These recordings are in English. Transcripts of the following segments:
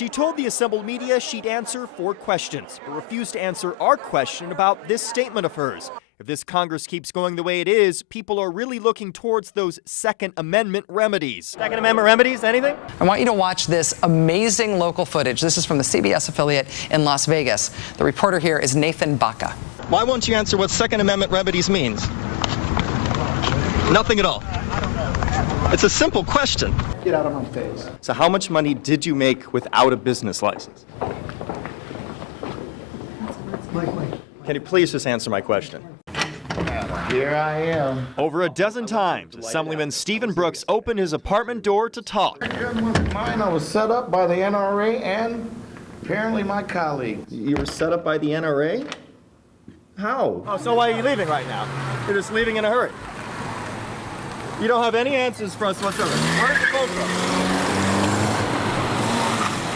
She told the assembled media she'd answer 4 questions, but refused to answer our question about this statement of hers. If this Congress keeps going the way it is, people are really looking towards those Second Amendment remedies. Second Amendment remedies, anything? I want you to watch this amazing local footage. This is from the CBS affiliate in Las Vegas. The reporter here is Nathan Baca. Why won't you answer what Second Amendment remedies means? Nothing at all. It's a simple question. Get out of my face. So how much money did you make without a business license? Can you please just answer my question? Here I am. Over a dozen times, Assemblyman Stephen Brooks opened his apartment door to talk. Mine, I was set up by the NRA and apparently my colleagues. You were set up by the NRA? How? Oh, so why are you leaving right now? You're just leaving in a hurry. You don't have any answers for us whatsoever. Where's the phone from?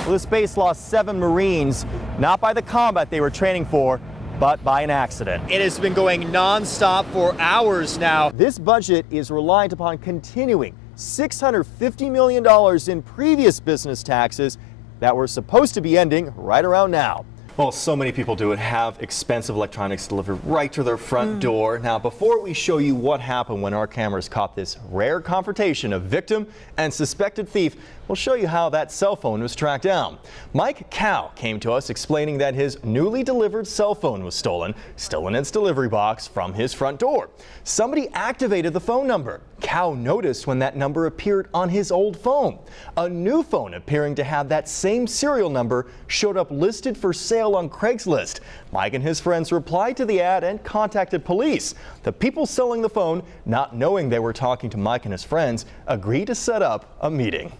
Well, this base lost 7 Marines, not by the combat they were training for, but by an accident. It has been going non-stop for hours now. This budget is reliant upon continuing $650 million in previous business taxes that were supposed to be ending right around now. Well, so many people do it, have expensive electronics delivered right to their front door. Now, before we show you what happened when our cameras caught this rare confrontation of victim and suspected thief, we'll show you how that cell phone was tracked down. Mike Cow came to us explaining that his newly delivered cell phone was stolen, still in its delivery box, from his front door. Somebody activated the phone number. Cow noticed when that number appeared on his old phone. A new phone appearing to have that same serial number showed up listed for sale on Craigslist. Mike and his friends replied to the ad and contacted police. The people selling the phone, not knowing they were talking to Mike and his friends, agreed to set up a meeting.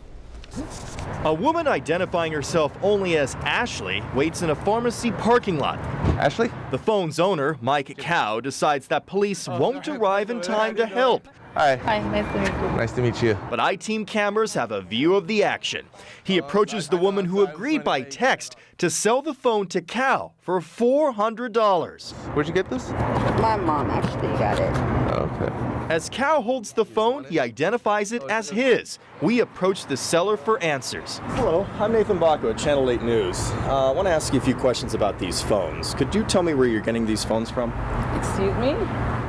A woman identifying herself only as Ashley waits in a pharmacy parking lot. Ashley? The phone's owner, Mike Cow, decides that police won't arrive in time to help. Hi. Hi, nice to meet you. Nice to meet you. But I-Team cameras have a view of the action. He approaches the woman who agreed by text to sell the phone to Cow for $400. Where'd you get this? My mom actually got it. Okay. As Cow holds the phone, he identifies it as his. We approach the seller for answers. Hello, I'm Nathan Baca at Channel 8 News. I want to ask you a few questions about these phones. Could you tell me where you're getting these phones from? Excuse me?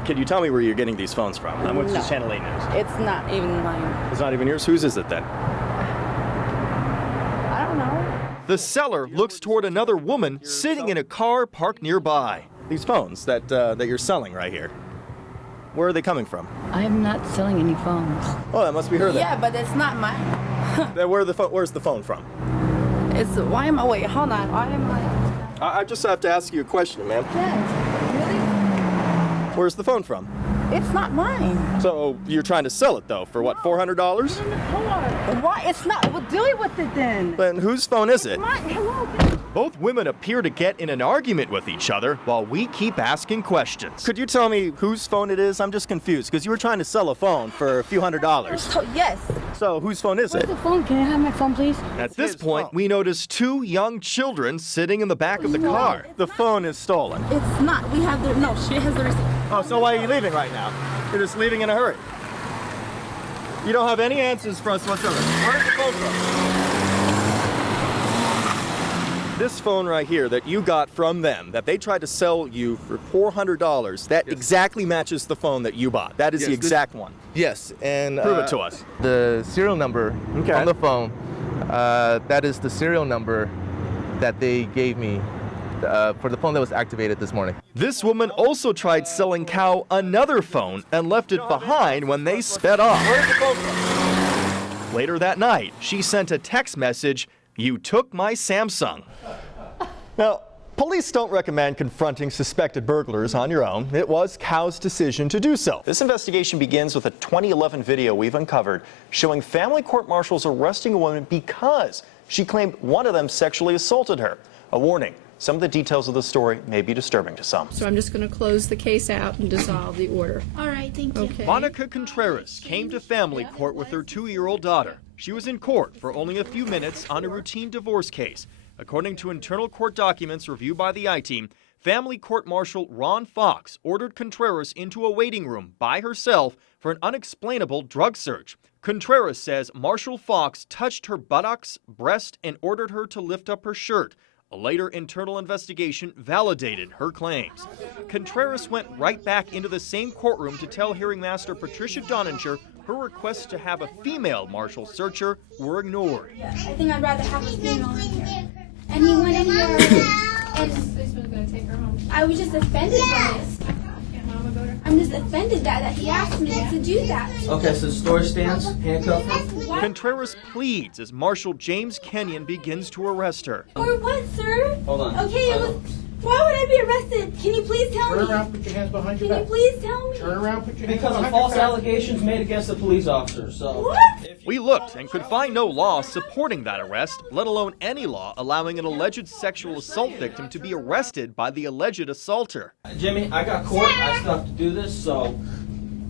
Could you tell me where you're getting these phones from? I'm with No. Channel 8 News. It's not even mine. It's not even yours? Whose is it then? I don't know. The seller looks toward another woman sitting in a car parked nearby. These phones that you're selling right here, where are they coming from? I'm not selling any phones. Oh, that must be her then. Yeah, but it's not mine. Where's the phone from? It's why am I? Wait, hold on. Why am I? I just have to ask you a question, ma'am. Yes. Where's the phone from? Really? It's not mine. So you're trying to sell it though for what, $400? Why? It's not. Well, do it with it then. Then whose phone is it? Mine. Hello. Both women appear to get in an argument with each other while we keep asking questions. Could you tell me whose phone it is? I'm just confused because you were trying to sell a phone for a few $100s. So, yes. So whose phone is it? Where's the phone? Can I have my phone, please? At this point, we notice 2 young children sitting in the back of the car. The phone is stolen. It's not. We have the. No, she has the receipt. Oh, so why are you leaving right now? You're just leaving in a hurry. You don't have any answers for us whatsoever. Where's the phone from? This phone right here that you got from them, that they tried to sell you for $400, that exactly matches the phone that you bought. That is the exact one. Yes, and Prove it to us. The serial number on the phone, that is the serial number that they gave me for the phone that was activated this morning. This woman also tried selling Cow another phone and left it behind when they sped off. Where's the phone from? Later that night, she sent a text message, "You took my Samsung." Now, police don't recommend confronting suspected burglars on your own. It was Cow's decision to do so. This investigation begins with a 2011 video we've uncovered showing family court marshals arresting a woman because she claimed one of them sexually assaulted her. A warning. Some of the details of the story may be disturbing to some. So I'm just going to close the case out and dissolve the order. All right, thank you. Okay. Monica Contreras came to family court with her 2-year-old daughter. She was in court for only a few minutes on a routine divorce case. According to internal court documents reviewed by the I-Team, Family Court Marshal Ron Fox ordered Contreras into a waiting room by herself for an unexplainable drug search. Contreras says Marshall Fox touched her buttocks, breast, and ordered her to lift up her shirt. A later internal investigation validated her claims. Contreras went right back into the same courtroom to tell hearing master Patricia Doninger her requests to have a female Marshall search her were ignored. I think I'd rather have a female in here. And he went in here and This was going to take her home. I was just offended by this. Can't Mama go to her? I'm just offended that he asked me to do that. Okay, so the story stands. Handcuff her. What? Contreras pleads as Marshal James Kenyon begins to arrest her. Or what, sir? Hold on. Okay, why would I be arrested? Can you please tell Turn me? around, put your hands behind your Can you back. please tell me? Turn around, put your hands Because of behind false your back. allegations made against a police officer, so. What? We looked and could find no law supporting that arrest, let alone any law allowing an alleged sexual assault victim to be arrested by the alleged assaulter. Jimmy, I got court. I still have to do this, so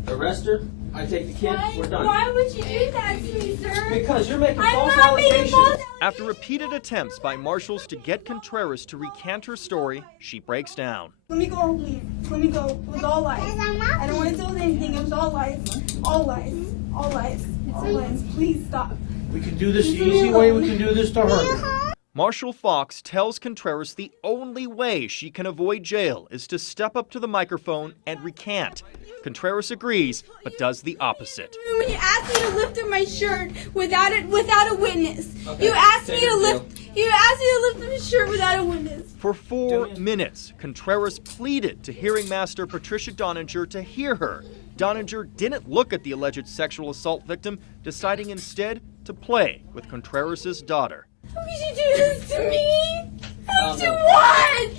arrest her. I take the kid. We're done. Why would you do that to me, sir? Because you're making I'm false not making allegations. false After repeated attempts by marshals to get Contreras to recant her story, she breaks down. Let me go home, please. Let me go. It was all lies. I don't want to tell anything. It was all lies. All lies. All lies. All lies. Please stop. We can do this the easy way, we can do this to her. Marshal Fox tells Contreras the only way she can avoid jail is to step up to the microphone and recant. Contreras agrees, but does the opposite. When you asked me to lift up my shirt without a witness, Okay, you asked me take to it, lift. You asked me to lift up my shirt without a witness. For 4 minutes, Contreras pleaded to hearing master Patricia Doninger to hear her. Doninger didn't look at the alleged sexual assault victim, deciding instead to play with Contreras' daughter. How could you do this to me? How could you watch?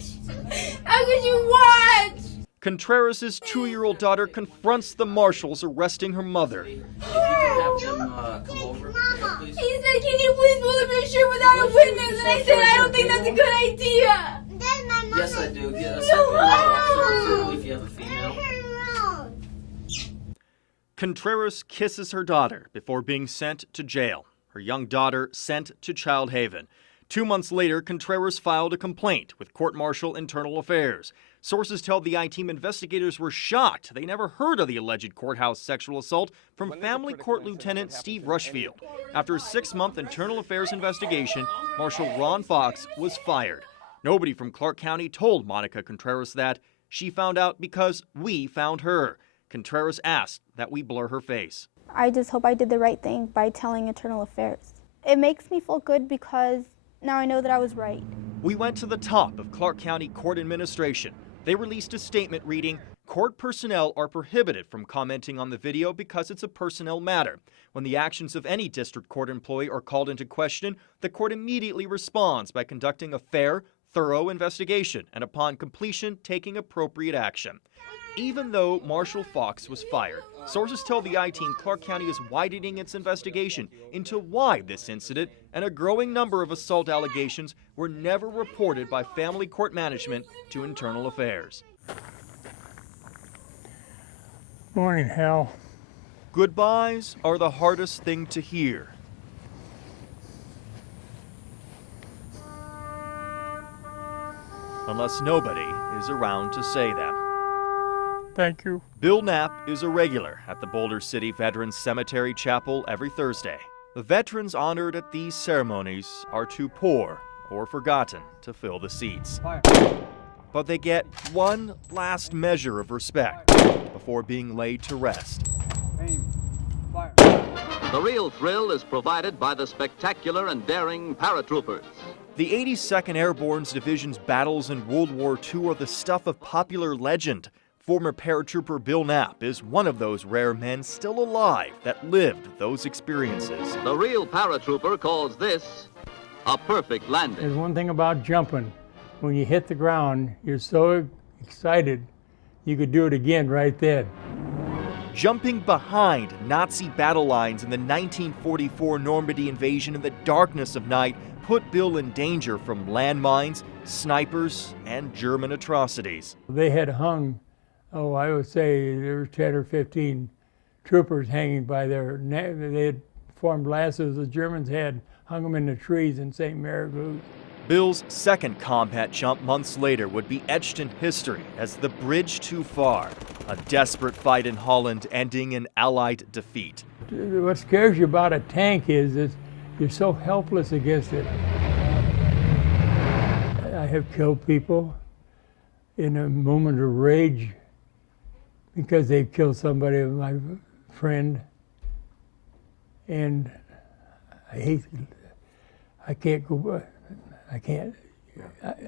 How could you watch? Contreras' 2-year-old daughter confronts the marshals arresting her mother. If you can have them come over, please. He said, "Can you please pull up your shirt without a witness?" And I said, "I don't think that's a good idea." Yes, I do. Get a No. officer if you have a female. Contreras kisses her daughter before being sent to jail. Her young daughter sent to Child Haven. 2 months later, Contreras filed a complaint with Court-Martial Internal Affairs. Sources tell the I-Team investigators were shocked they never heard of the alleged courthouse sexual assault from Family Court Lieutenant Steve Rushfield. After a 6-month Internal Affairs investigation, Marshal Ron Fox was fired. Nobody from Clark County told Monica Contreras that. She found out because we found her. Contreras asked that we blur her face. I just hope I did the right thing by telling Internal Affairs. It makes me feel good because now I know that I was right. We went to the top of Clark County Court Administration. They released a statement reading, "Court personnel are prohibited from commenting on the video because it's a personnel matter. When the actions of any district court employee are called into question, the court immediately responds by conducting a fair, thorough investigation and upon completion, taking appropriate action." Even though Marshal Fox was fired, sources tell the I-Team Clark County is widening its investigation into why this incident and a growing number of assault allegations were never reported by Family Court Management to Internal Affairs. Morning, Hal. Goodbyes are the hardest thing to hear. Unless nobody is around to say them. Thank you. Bill Knapp is a regular at the Boulder City Veterans Cemetery Chapel every Thursday. The veterans honored at these ceremonies are too poor or forgotten to fill the seats. But they get one last measure of respect before being laid to rest. The real thrill is provided by the spectacular and daring paratroopers. The 82nd Airborne's Division's battles in World War II are the stuff of popular legend. Former paratrooper Bill Knapp is one of those rare men still alive that lived those experiences. The real paratrooper calls this a perfect landing. There's one thing about jumping. When you hit the ground, you're so excited you could do it again right then. Jumping behind Nazi battle lines in the 1944 Normandy invasion in the darkness of night put Bill in danger from landmines, snipers, and German atrocities. They had hung, I would say there were 10 or 15 troopers hanging by their neck. They had formed lassos the Germans had, hung them in the trees in St. Mary. Bill's second combat jump months later would be etched in history as the bridge too far, a desperate fight in Holland ending in Allied defeat. What scares you about a tank is that you're so helpless against it. I have killed people in a moment of rage because they've killed somebody, my friend, and I can't go. I can't.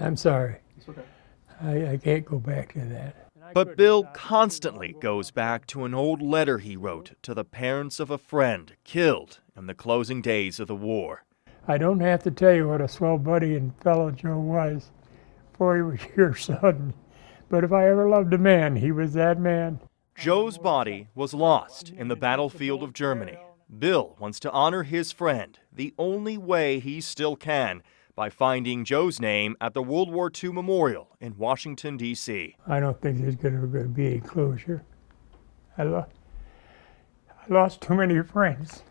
I'm sorry. It's okay. I can't go back to that. But Bill constantly goes back to an old letter he wrote to the parents of a friend killed in the closing days of the war. I don't have to tell you what a swell buddy and fellow Joe was before he was your son. But if I ever loved a man, he was that man. Joe's body was lost in the battlefield of Germany. Bill wants to honor his friend the only way he still can, by finding Joe's name at the World War II Memorial in Washington, D.C. I don't think there's going to be any closure. I lost too many friends.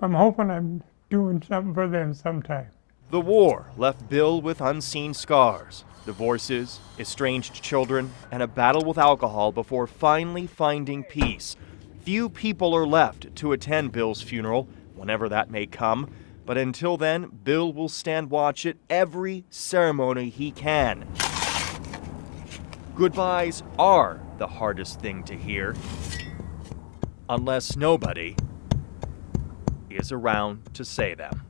I'm hoping I'm doing something for them sometime. The war left Bill with unseen scars, divorces, estranged children, and a battle with alcohol before finally finding peace. Few people are left to attend Bill's funeral, whenever that may come, but until then, Bill will stand watch at every ceremony he can. Goodbyes are the hardest thing to hear, unless nobody is around to say them.